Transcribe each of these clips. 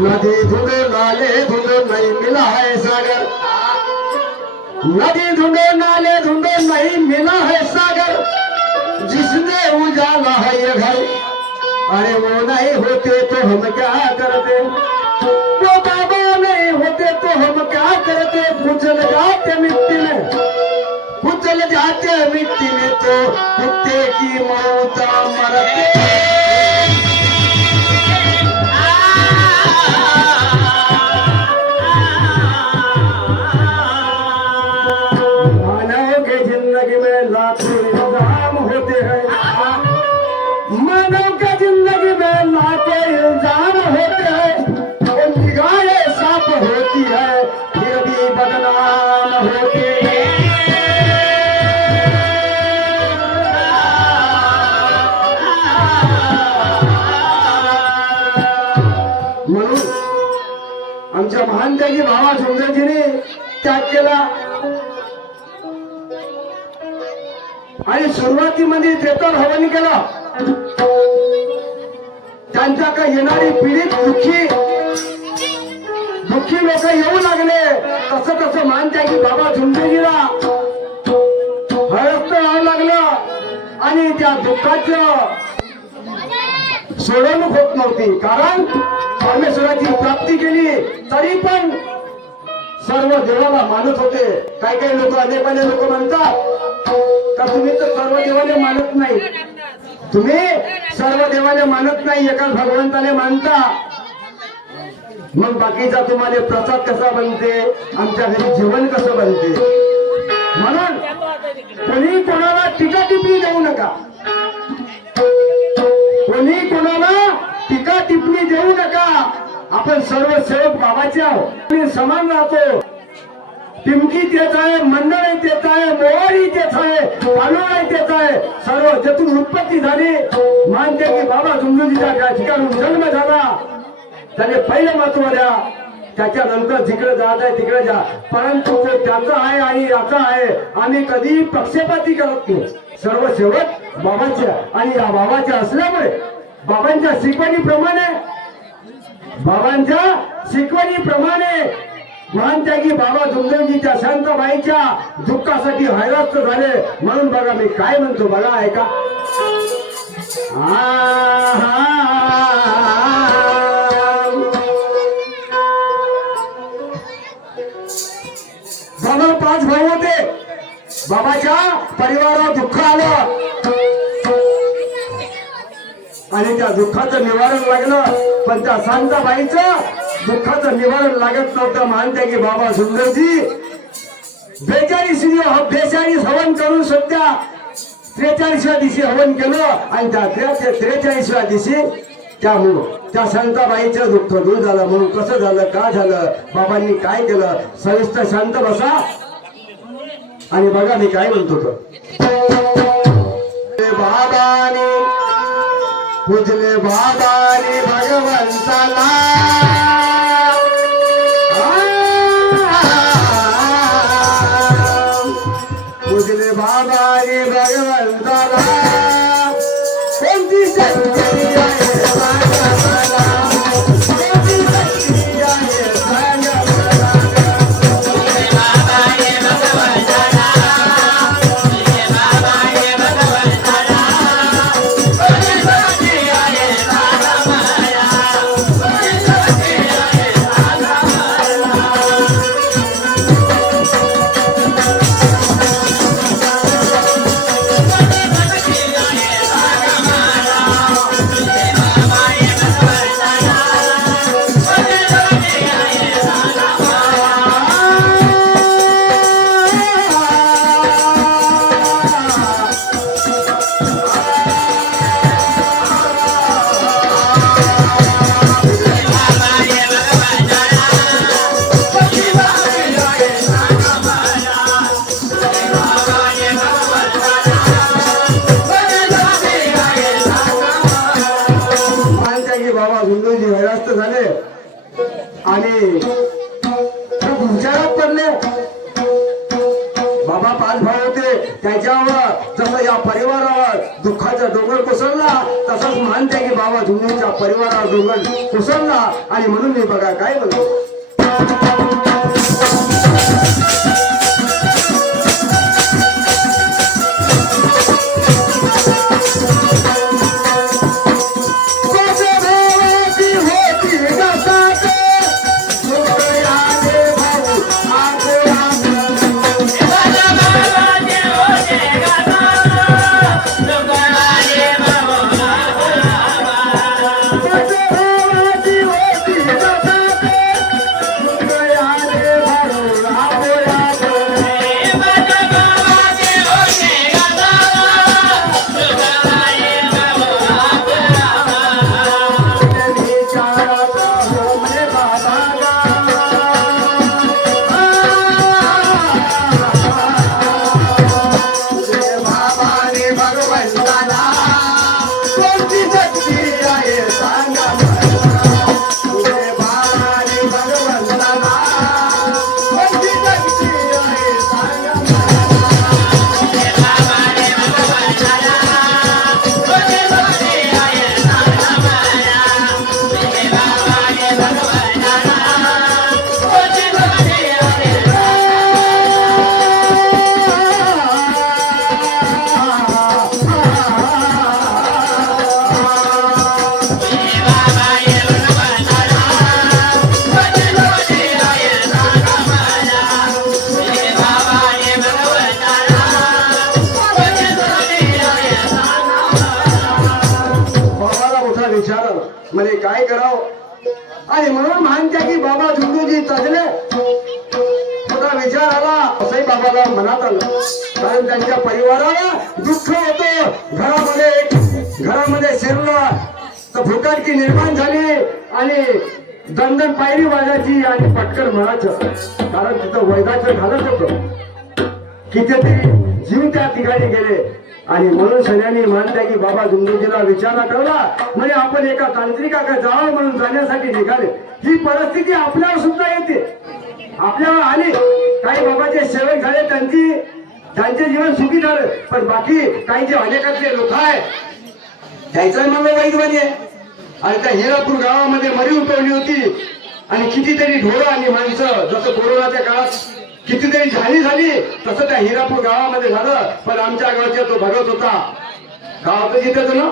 नदी धुंध नाले धुंध नहीं मिला है सागर, नदी धुंध नाले धुंध नहीं मिला है सागर, जिसने उजाला है ये घर, अरे वो नहीं होते तो हम क्या करते, वो बाबा नहीं होते तो हम क्या करते, कुचल जाते मिट्टी में, कुचल जाते मिट्टी में तो कुत्ते की मौत मरते। मानव के जिंदगी में लाखों इल्जाम होते हैं, मानव के जिंदगी में लाखों इल्जाम होते हैं, और निगाहें साफ होती है फिर भी बदनाम होते हैं। म्हणून आमच्या महान त्यागी भावा सुंदरजीने त्याग केला आणि सुरुवातीमध्ये त्रेतर हवन केलं. त्यांच्या का येणारी पीडित दुःखी लोक येऊ लागले, तसं तसं मान त्यागी बाबा झुंबेजीला हळस्त व्हावं लागलं आणि त्या दुःखाचं सोडवणूक होत नव्हती. कारण परमेश्वराची प्राप्ती केली तरी पण सर्व देवाला मानत होते. काही काही लोक अनेक लोक म्हणतात का तुम्ही तर सर्व देवाने मानत नाही, तुम्ही सर्व देवाने मानत नाही, एकाच भगवंताने मानता, मग बाकीचा तुम्हाला प्रसाद कसा बनते, आमच्या घरी जेवण कसं बनते. म्हणून कोणी कोणाला टीका टिप्पणी देऊ नका, कोणी कोणाला टीका टिप्पणी देऊ नका. आपण सर्व सेवक बाबाचे आहोत, समान राहतो. टिमकी तेच आहे, मंडळी तेच आहे, मोहरी तेच आहे, पालोळी तेच आहे. सर्व ज्यातून उत्पत्ती झाली मानते की बाबा झुंजूजीच्या त्या ठिकाणून जन्म झाला, त्याने पहिलं महत्व द्या, त्याच्यानंतर जिकडे जात आहे तिकडे जा. परंतु तो त्याचा आहे आणि याचा आहे, आम्ही कधी पक्षपाती करत नाही. सर्व सेवक बाबाचे आणि या बाबाचे असल्यामुळे बाबांच्या शिकवणीप्रमाणे महान त्यागी बाबा झुंजूजीच्या शांताबाईच्या दुःखासाठी हैराण झाले. म्हणून बघा मी काय म्हणतो, बघा ऐका. बाबा 5 भाऊ होते, बाबाच्या परिवारात दुःख आलं आणि त्या दुःखाचं निवारण लागलं, पण त्या शांताबाईचं दुःखाचं निवारण लागत नव्हतं. मानते की बाबा सुंदरजी 42 हवन करून सध्या 43व्या दिवशी हवन केलं आणि त्या 43व्या दिवशी त्या शांताबाईचं दुःख दूर झालं. म्हणून कसं झालं, का झालं, बाबांनी काय केलं, सविस्तर शांत बसा आणि बघा मी काय म्हणतो. बाबाने पूजले बाबाने भगवंताला, पूजले बाबाने भगवंताला, कोणती शक्ती आहे सांगा मला, कोणती शक्ती आहे सांगा मला. पूजले बाबाने भगवंताला, पूजले बाबाने भगवंताला, कोणती शक्ती आहे सांगा मला, कोणती शक्ती आहे सांगा मला. बाबा झुंजूजी हैरास्त झाले आणि खूप विचारात पडले. पाच भाऊ होते, त्याच्यावर जसं या परिवारावर दुःखाचा डोंगर कोसळला तसंच मानते की बाबा धुंदूच्या परिवारावर डोंगर कोसळला. आणि म्हणून मी बघा काय म्हणतो, म्हणजे काय करावं. आणि म्हणून म्हणत्या की बाबा धुंदूजी तजले. थोडा विचार आला असंही बाबाला मनात आलं, कारण त्यांच्या परिवाराला दुःख होतं. घरामध्ये शिरलं तर भुकाटकी निर्माण झाली आणि दंदन पायरी वाजायची आणि पटकन मरायचं, कारण तिथं वैदाचं घालत होतं. कितीतरी जीव त्या ठिकाणी गेले. आणि म्हणून सगळ्यांनी म्हणताय की बाबा धुंदूजीला विचार ठेवला, म्हणजे आपण एका तांत्रिकाकडे जावं म्हणून जाण्यासाठी निघाले. ही परिस्थिती आपल्यावर सुद्धा येते, आपल्यावर आली. काही बाबाचे सेवक झाले, त्यांचे जीवन सुखी झालं, पण बाकी काही जे अनेकातले लोक आहेत त्याचं मला वाईट बने. आणि त्या हिरापूर गावामध्ये मरी उठवली होती आणि कितीतरी ढोरं आणि माणसं, जसं कोरोनाच्या काळात कितीतरी झाली तसं त्या हिरापूर गावामध्ये झालं. पण आमच्या गावच्या तो भगत होता, गाव तर जिथेच ना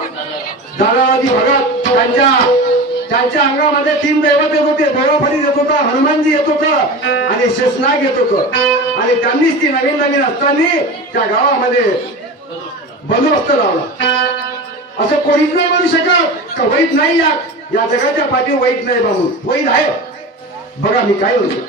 दादाजी भगत, त्यांच्या अंगामध्ये 3 दैवत येत होते. बोराफरी येत होता, हनुमानजी येत होतं आणि शेषनाग येत होतं. आणि त्यांनीच ती नवीन असताना त्या गावामध्ये बंदोबस्त लावला. असं कोणीच नाही म्हणू शकत का वाईट नाही, या जगाच्या पाठी वाईट नाही बाबू, वाईट आहे. बघा मी काय म्हणतो,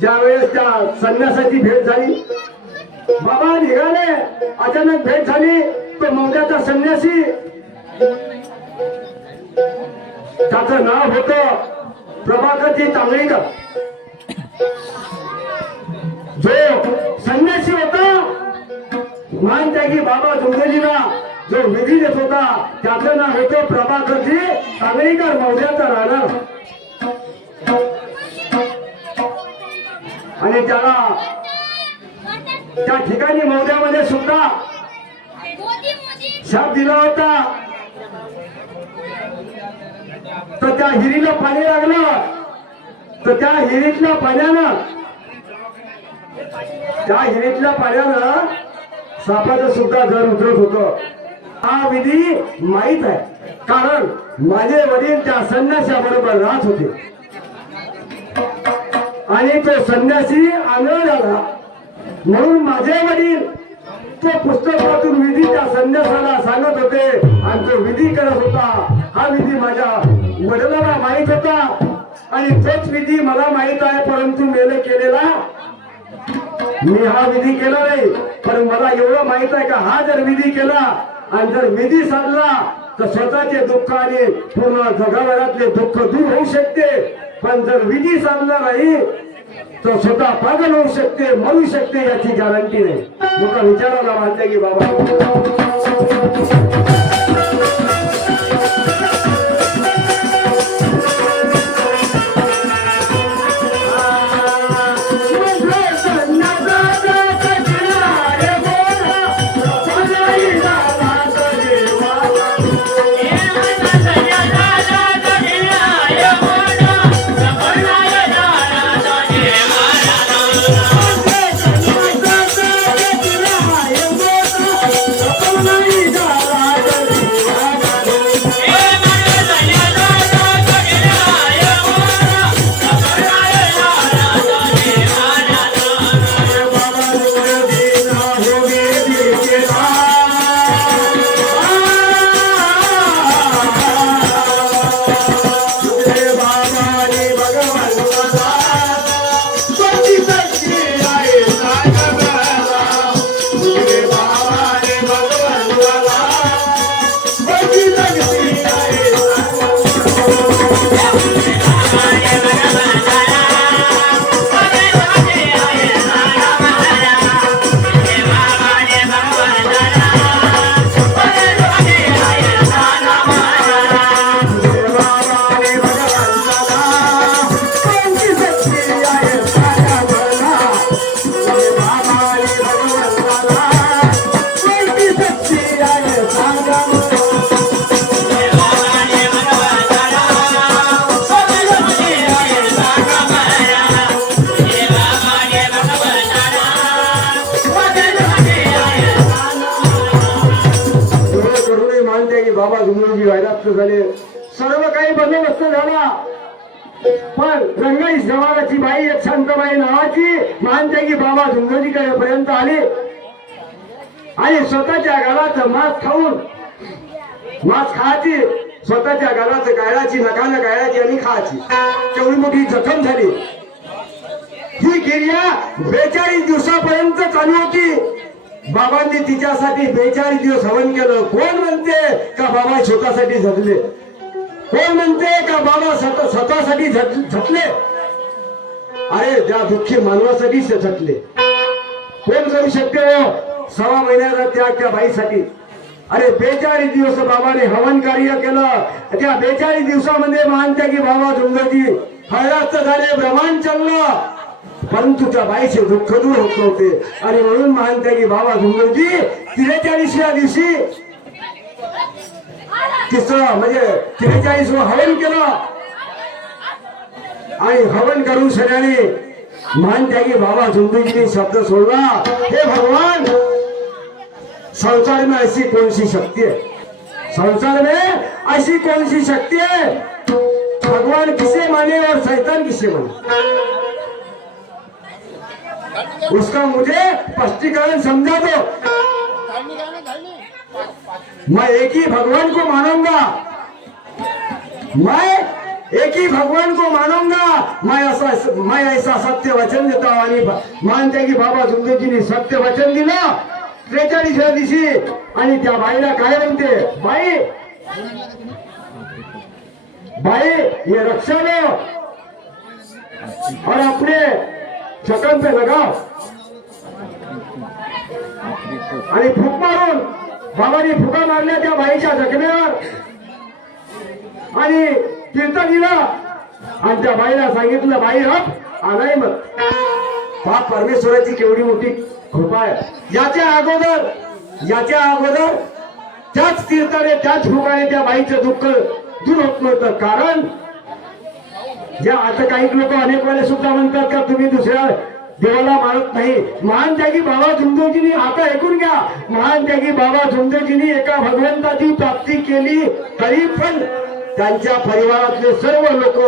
ज्यावेळेस त्या संन्यासाची भेट झाली, बाबा निघाले, अचानक भेट झाली. तो मौद्याचा संन्यासी, त्याचं नाव होतं प्रभाकरजी तांगळीकर. जो संन्यासी होता, मानते की बाबा धुंदूजीला जो विधी देत होता त्याचं नाव होतं प्रभाकरजी तांगळीकर, मौद्याचा राहणार. आणि त्याला त्या ठिकाणी मौद्यामध्ये सुद्धा शाप दिला होता. तर त्या हिरीला पाणी लागलं, तर त्या हिरीतल्या पाण्यानं सापाचं सुद्धा जर उतरत होतं. हा विधी माहीत आहे, कारण माझे वडील त्या संन्याशाबरोबर राहत होते. आणि तो संन्यासी आंधळ झाला, म्हणून माझे वडील तो पुस्तकातून विधीच्या संन्यासाला सांगत होते आणि तो विधी करत होता. हा विधी माझ्या वडिलांना माहित होता आणि तोच विधी मला माहित आहे, परंतु मेले केलेला मी हा विधी केला नाही. पण मला एवढं माहित आहे का हा जर विधी केला आणि जर विधी साधला तर स्वतःचे दुःख आणि पूर्ण जगभरातले दुःख दूर होऊ शकते. पण जर विधी साधला नाही तर स्वतः पागल होऊ शकते, मरू शकते, याची गॅरंटी नाही. लोक विचारायला मानते की बाबा बाबा झुमरीजी वैराग्य झाले, सर्व काही बंदोबस्त झाला. पण रंगाई जवानाची बाई एक शांताबाई नावाची मानत्यागी बाबा झुमरीजीकडे पर्यंत आली आणि स्वतःच्या गालाचं मांस खाऊन मांस खायची, स्वतःच्या गालाचं गाळाची, नखानं गाळाची आणि खायची. तेवढी मोठी जखम झाली. ही क्रिया 42 दिवसापर्यंत चालू होती. बाबांनी तिच्यासाठी 42 दिवस हवन केलं. कोण म्हणते का बाबा स्वतःसाठी झटले? कोण म्हणते का बाबा स्वतःसाठी झटले? अरे त्या दुःखी मानवासाठी झटले. कोण करू शकते हो 6 महिन्याचा त्याग त्या बाईसाठी? अरे 42 दिवस बाबाने हवन कार्य केलं. त्या 42 दिवसामध्ये मानते की बाबा झुंगरजी हळदास्त झाले, ब्रह्मांड चाललं, परंतु त्या बाईचे दुःख दूर होत नव्हते. आणि म्हणून मानते की बाबा झुंगरजी 43व्या दिवशी तिसरं म्हणजे 43 हवन केलं आणि हवन करून सगळ्यांनी मानते की बाबा झुंगरजीने शब्द सोडला, हे भगवान संसार में ऐसी कौन सी शक्ति है, संसार में ऐसी कौन सी शक्ति है, भगवान किसे माने और शैतान किसे माने, उसका मुझे स्पष्टीकरण समझा दो. मैं एक ही भगवान को मानूंगा, मैं एक ही भगवान को मानूंगा. मैं ऐसा सत्य वचन देता हूं. आणि मानते की बाबा झुंगरजीने सत्य वचन दिलं 43व्या दिवशी. आणि त्या बाईला काय म्हणते, बाई बाई ये रक्षा लो और अपने जखम पे लगाओ. आणि फूक मारून बाबांनी फुका मारल्या त्या बाईच्या जखमेवर आणि कीर्तन दिलं. आणि त्या बाईला सांगितलं, बाई हप आलाय मग. बाप परमेश्वराची केवढी मोठी कृपा आहे. याच्या अगोदर त्याच कीर्तने त्याच फुकाने त्या बाईचं दुःख दूर होत नव्हतं. कारण ज्या आता काही लोक अनेक वेळेस सुद्धा म्हणतात का तुम्ही दुसऱ्या देवाला मानत नाही. महान त्यागी बाबा झुंजोजींनी, आता ऐकून घ्या, महान त्यागी बाबा झुंजोजींनी एका भगवंताची प्राप्ती केली, तरी पण त्यांच्या परिवारातले सर्व लोक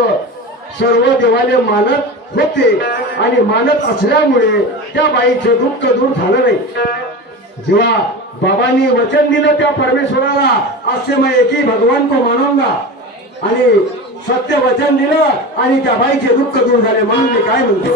सर्व देवाले मानत होते आणि मानत असल्यामुळे त्या बाईचं दुःख दूर झालं नाही. जेव्हा बाबांनी वचन दिलं त्या परमेश्वराला, असे मैं एक ही भगवान को मानूंगा, आणि सत्य वचन दिलं आणि त्या बाईचे दुःख दूर झाले. म्हणून मी काय म्हणतो,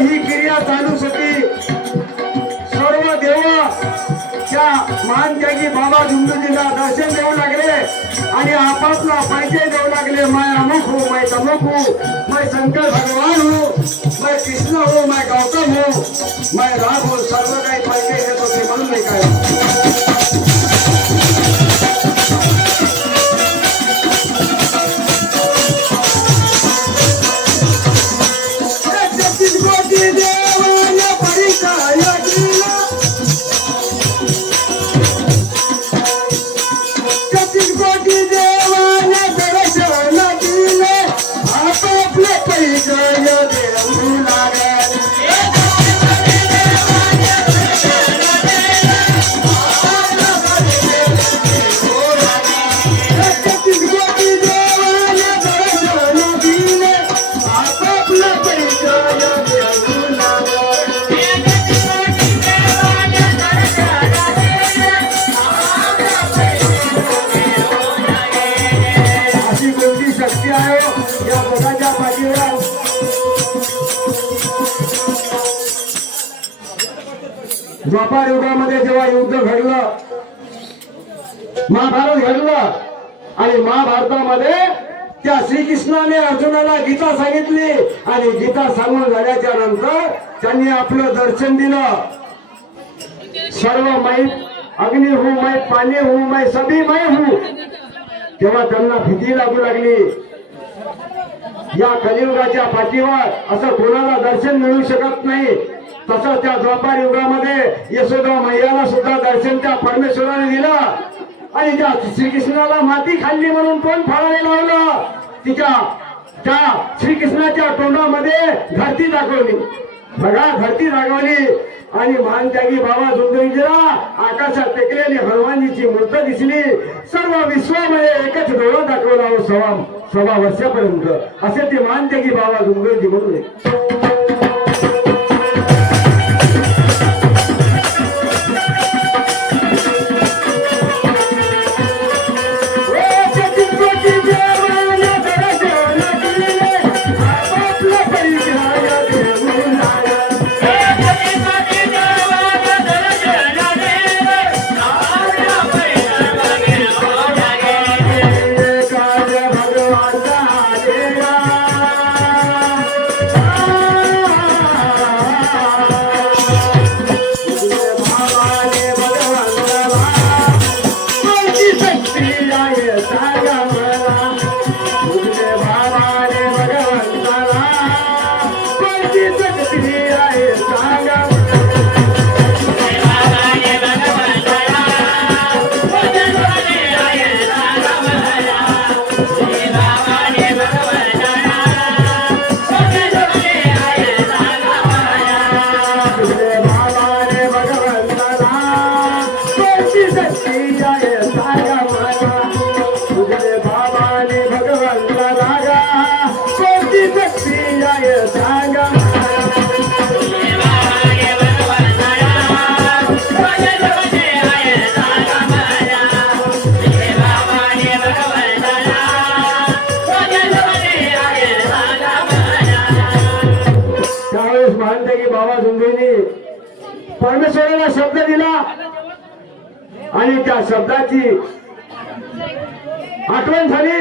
ही क्रिया चालू होती. सर्व देव त्या महान त्यागी बाबा झुंजूजीला दर्शन देऊ लागले आणि आपापला परिचय देऊ लागले. मैं अमुक हूँ, मैं तमुक हूँ, मैं शंकर भगवान हूँ, मैं कृष्ण हूँ, मैं गौतम हूँ, मैं राम हूँ. सर्व काही परिचय देत होते. म्हणून नाही काय द्वापार युगामध्ये जेव्हा युद्ध घडलं, महाभारत घडलं, आणि महाभारतामध्ये त्या श्रीकृष्णाने अर्जुनाला गीता सांगितली, आणि गीता सांगून झाल्याच्या नंतर त्यांनी आपलं दर्शन दिलं. सर्व मैं अग्नि हूं, मैं पाणी हूं, मैं सभी मैं हूं. तेव्हा त्यांना भीती लागू लागली. या कलियुगाच्या पाठीवर असं कोणाला दर्शन मिळू शकत नाही. तसं त्या द्वापार युगामध्ये यशोदा मैयाला सुद्धा दर्शन त्या परमेश्वराने दिलं, आणि त्या श्रीकृष्णाला माती खाल्ली म्हणून कोण फळाने लावलं, तिच्या त्या श्रीकृष्णाच्या तोंडामध्ये धरती दाखवली. बघा, धरती दाखवली, आणि महान त्यागी बाबा झुंजूजीला आकाशात टेकलेली हनुमानजीची मूर्त दिसली. सर्व विश्वामध्ये एकच डोळा दाखवला सव्वा वर्षापर्यंत. असे ते महान त्यागी बाबा झुंजूजी म्हणले. बाबा झुंजूंनी परमेश्वराला शब्द दिला, आणि त्या शब्दाची आठवण झाली,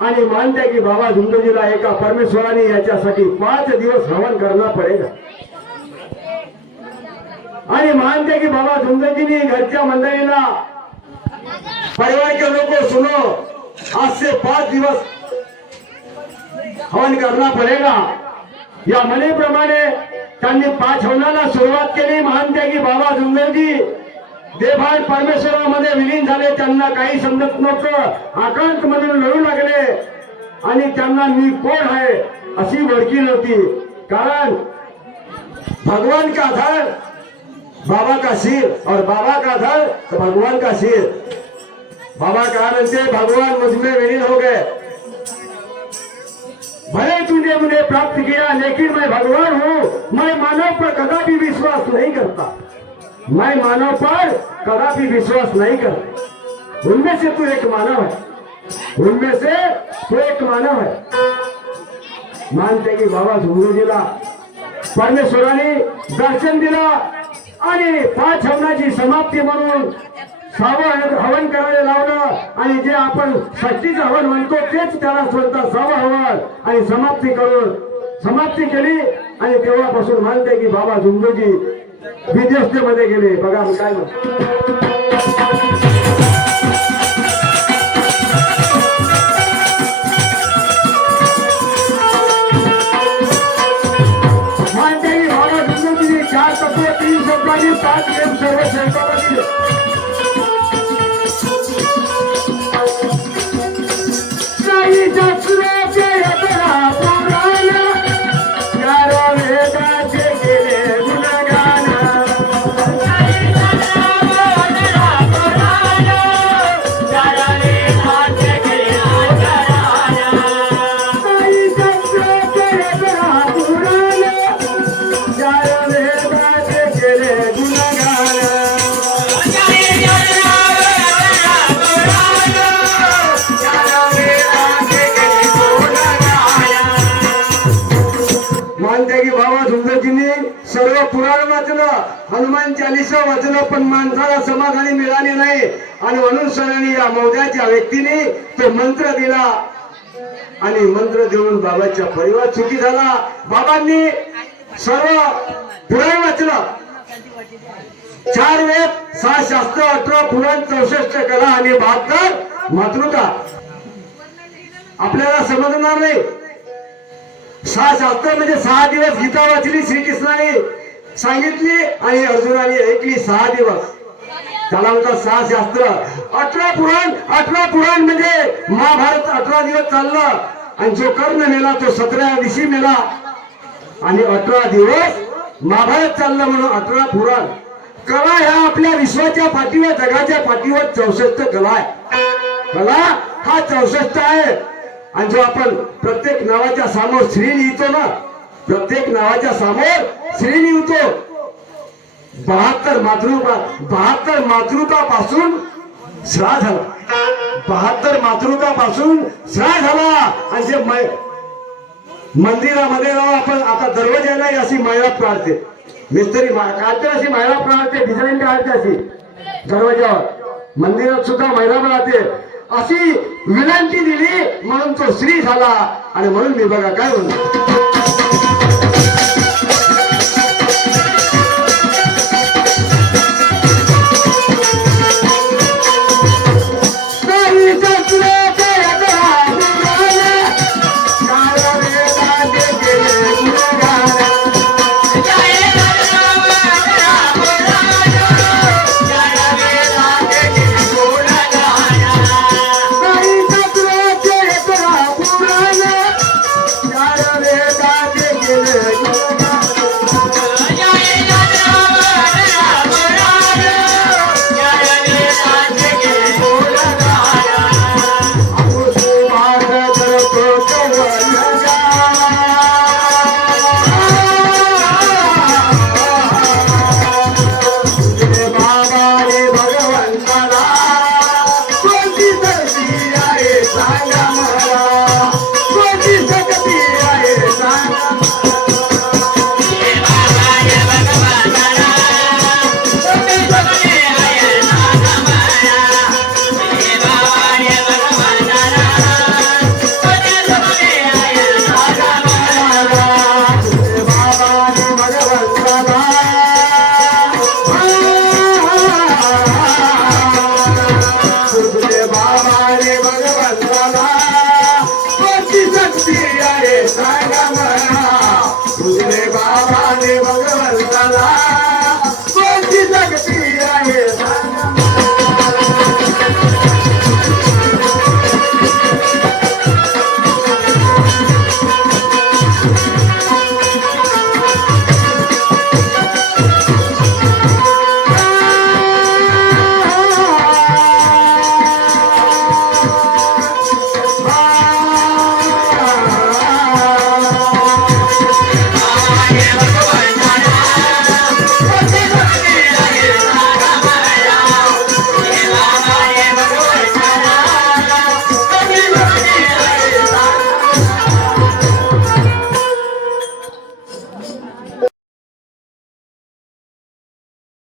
आणि मानते की बाबा झुंजूजीला एका परमेश्वराने याच्यासाठी 5 दिवस हवन करना पडेगा. आणि मानते की बाबा झुंजूजीनी घरच्या मंडळीला, परिवार के लोगों सुनो, आज से 5 दिवस हवन करना पड़ेगा. या म्हणीप्रमाणे त्यांनी 5 हवनाला सुरुवात केली. महान त्यागी बाबा जुंगरजी देभान परमेश्वरामध्ये विलीन झाले. त्यांना काही समजत नव्हतं. आकांत मधून लढू लागले आणि त्यांना मी कोण आहे अशी ओळखी नव्हती. कारण भगवान का धड़ बाबा का सिर और बाबा का धड़ तो भगवान का सिर. बाबा कहा बनते भगवान मुझमें विलीन हो गए. भले तूने मुझे प्राप्त किया लेकिन मैं भगवान हूँ. मैं मानव पर कदापि विश्वास नहीं करता. मैं मानव पर कदापि विश्वास नहीं करता. उनमें से तू एक मानव है. उनमें से तू एक मानव है. मानते की बाबा झुंगूजीला परमेश्वराने दर्शन दिला आणि 5 हवनाची समाप्ती म्हणून 6वं हवन करायला लावलं. आणि जे आपण 6ष्टीचं हवन म्हणतो तेच त्याला स्वतः 6वं हवन आणि समाप्ती केली. आणि तेव्हापासून मानते की बाबा झुंगूजी विदेशमध्ये गेले. बघा काय म्हणतो. सात प्रेम सर्व संतांना दिले. काही शास्त्राचे अभरा पुराण यारो वेदाचे गेले गुणगान. काही शास्त्राचे अभरा पुराण यारो वेदाचे गेले गुणगान. काही शास्त्राचे अभरा पुराण यारो वेदाचे गेले सर्व पुराण वाचलं. हनुमान चालीसा वाचलं पण माणसाला समाधानी मिळाले नाही. आणि म्हणून सरांनी या मौद्याच्या व्यक्तीने तो मंत्र दिला आणि मंत्र देऊन बाबाच्या परिवार सुखी झाला. बाबांनी सर्व पुराण वाचलं. 4 वेद 6 शास्त्र 18 पुराण 64 कला आणि 72 मातृका. आपल्याला समजणार नाही. 6 शास्त्र म्हणजे 6 दिवस गीता वाचली श्रीकृष्णाने सांगितली आणि अर्जुनाने ऐकली 6 दिवस. त्याला म्हणतात 6 शास्त्र. 18 पुराण म्हणजे महाभारत 18 दिवस चाललं. आणि जो कर्ण मेला तो 17व्या दिवशी मेला. आणि 18 दिवस महाभारत चाललं म्हणून 18 पुराण. कला ह्या आपल्या विश्वाच्या पाठीवर जगाच्या पाठीवर 64 कला आहे. कला हा 64 आहे. आणि जो आपण प्रत्येक नावाच्या समोर श्री लिहितो ना, प्रत्येक नावाच्या समोर श्री लिहितो. 72 मातृकापासून श्राद्ध झाला. 72 मातृकापासून श्राद्ध झाला. आणि जे मंदिरामध्ये आपण आता दरवाजाला अशी महिला प्रार्थते. मिस्त्री काढते अशी महिला प्रार्थते. डिझाईन काढते अशी दरवाजावर. मंदिरात सुद्धा महिला राहते. अशी विनंती दिली म्हणून तो श्री झाला. आणि म्हणून मी बघा काय म्हणतो.